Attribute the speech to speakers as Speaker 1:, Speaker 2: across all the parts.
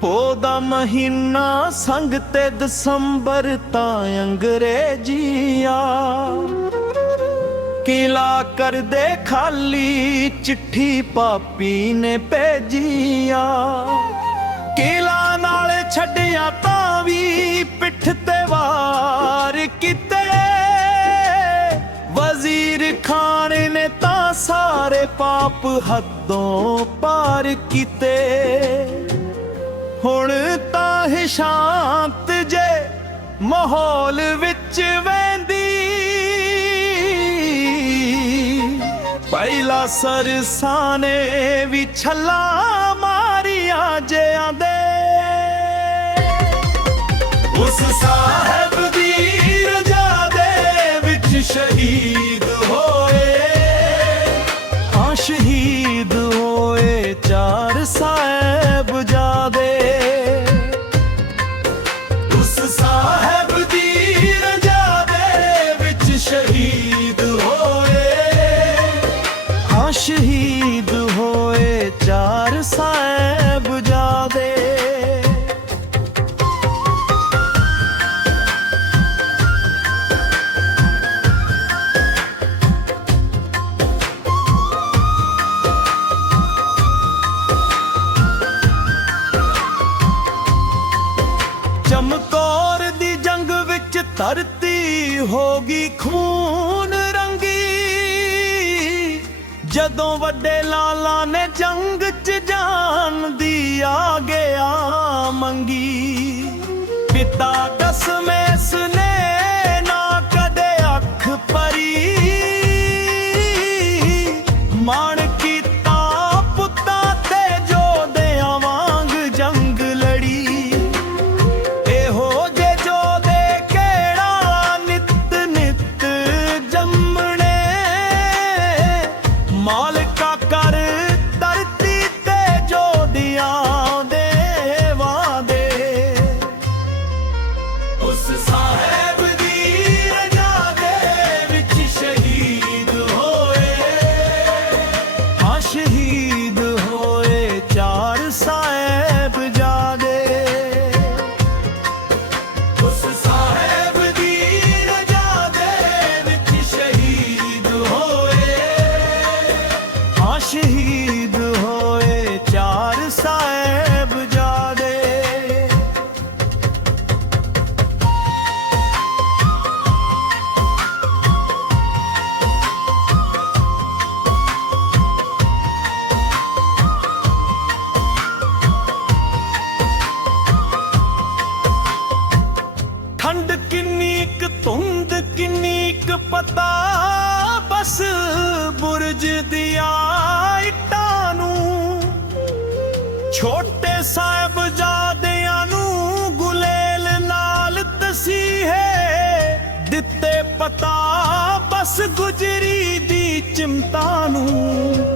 Speaker 1: ਪੋ ਦਾ ਮਹੀਨਾ ਸੰਗ ਤੇ ਦਸੰਬਰ ਤਾਂ ਅੰਗਰੇਜੀਆ ਕਿਲਾ ਕਰਦੇ ਖਾਲੀ ਚਿੱਠੀ ਪਾਪੀ ਨੇ ਭੇਜੀਆ। ਕਿਲਾ ਨਾਲ ਛੱਡਿਆ ਤਾਂ ਵੀ ਪਿੱਠ ਤੇ ਵਾਰ ਕਿਤੇ। ਵਜ਼ੀਰ ਖਾਨ ਨੇ ਤਾਂ ਸਾਰੇ ਪਾਪ ਹੱਦੋਂ ਪਾਰ ਕੀਤੇ। ਹੁਣ ਤਾਂ ਹੀ ਸ਼ਾਂਤ ਜੇ ਮਾਹੌਲ ਵਿੱਚ ਵੈਂਦੀ ਪਹਿਲਾ ਸਰਸਾਂ ਨੇ ਵੀ ਛੱਲਾ ਮਾਰੀਆਂ ਜਿਆਂ ਦੇ। ਉਸ ਸਾਹਿਬ ਦੀ ਰਜਾ ਦੇ ਵਿੱਚ ਸ਼ਹੀਦ ਹੋਏ। ਹਾਂ, ਸ਼ਹੀਦ ਹੋਏ ਚਾਰ ਸਾਹਿਬ ਜਾਦੇ ਧਰਤੀ ਖੂਨ ਰੰਗੀ। ਜਦੋਂ ਵੱਡੇ ਲਾਲਾ ਨੇ ਜੰਗ 'ਚ ਜਾਨ ਦੀ ਆ ਗਿਆ ਮੰਗੀ, ਪਿਤਾ ਦਸਵੇਂ ਜੋਦੀਆਂ ਕੁ ਬਸ ਬੁਰਜ ਦੀਆਂ ਇੱਟਾਂ ਨੂੰ। ਛੋਟੇ ਸਾਹਿਬਜ਼ਾਦਿਆਂ ਨੂੰ ਗੁਲੇਲ ਨਾਲ ਤਸੀਹੇ ਦਿੱਤੇ ਪਤਾ, ਬਸ ਗੁਜਰੀ ਦੀ ਚਿੰਤਾ ਨੂੰ।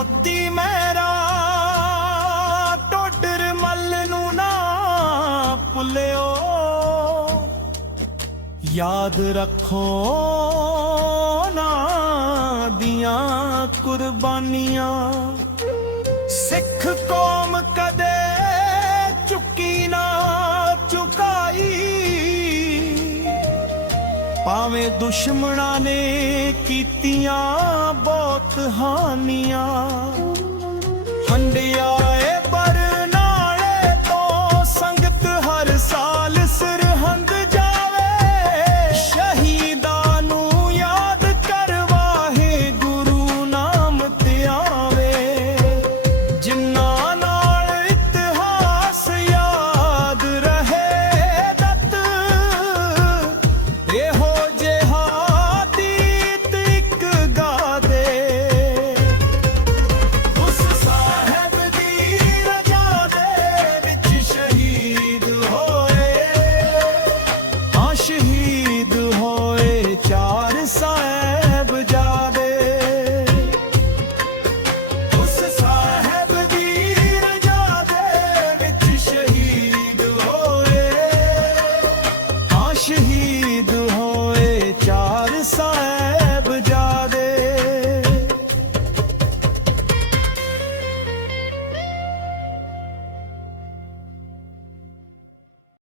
Speaker 1: ਮੋਤੀ ਮੇਰਾ ਟੋਡਰ ਮੱਲ ਨੂੰ ਨਾ ਭੁੱਲਿਓ। ਯਾਦ ਰੱਖੋ ਨਾ ਦੀਆਂ ਕੁਰਬਾਨੀਆਂ। ਸਿੱਖ ਕੌਮ ਭਾਵੇਂ ਦੁਸ਼ਮਣਾਂ ਨੇ ਕੀਤੀਆਂ ਬਹੁਤ ਹਾਨੀਆਂ। ਹੰਡਿਆ